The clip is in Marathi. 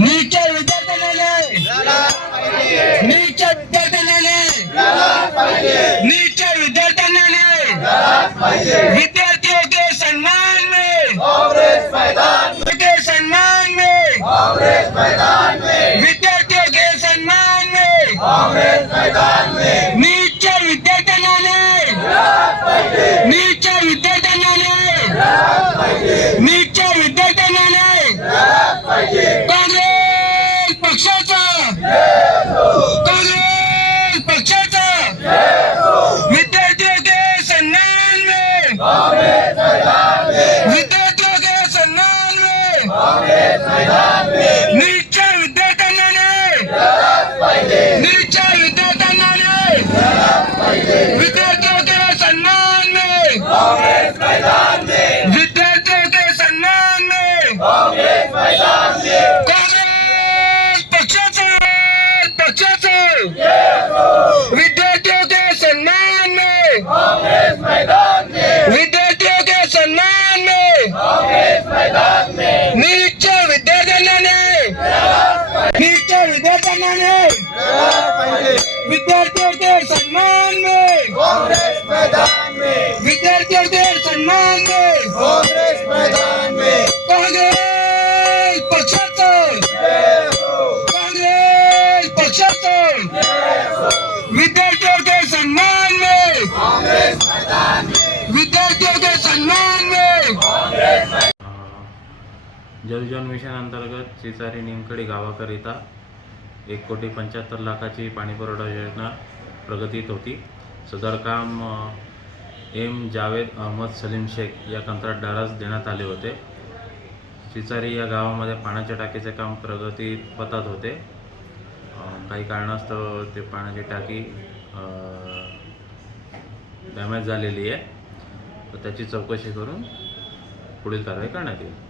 नीटच्या विद्यार्थ्यांना नीटच्या विद्यार्थ्यांना नीटच्या विद्यार्थ्यांना विद्यार्थियों के सम्मान में के सम्मान में विद्यार्थियों के सम्मान में नीटच्या विद्यार्थ्यांना मैदान में। विद्यार्थियों के सम्मान में। कांग्रेस मैदान में। कांग्रेस पचहत्तर पचहत्तर विद्यार्थियों के सम्मान में। कांग्रेस मैदान में। विद्यार्थियों के सम्मान में। कांग्रेस मैदान में। नीचे ने। नीचे विद्यार्थी ने। विद्यार्थियों के सम्मान में। जलजीवन मिशन अंतर्गत चिचारी निमखडी गावाकरिता एक कोटी पंच्याहत्तर लाखाची पाणीपुरवठा योजना प्रगतीत होती. सदर काम एम जावेद अहमद सलीम शेख या कंत्राटदारास देण्यात आले होते. चिचारी या गावामध्ये पाण्याच्या टाकीचे काम प्रगतीत पतात होते. काही कारणास्तव ते पाण्याची टाकी डॅमेज झालेली आहे. तर त्याची चौकशी करून पुढील कारवाई करण्यात येईल.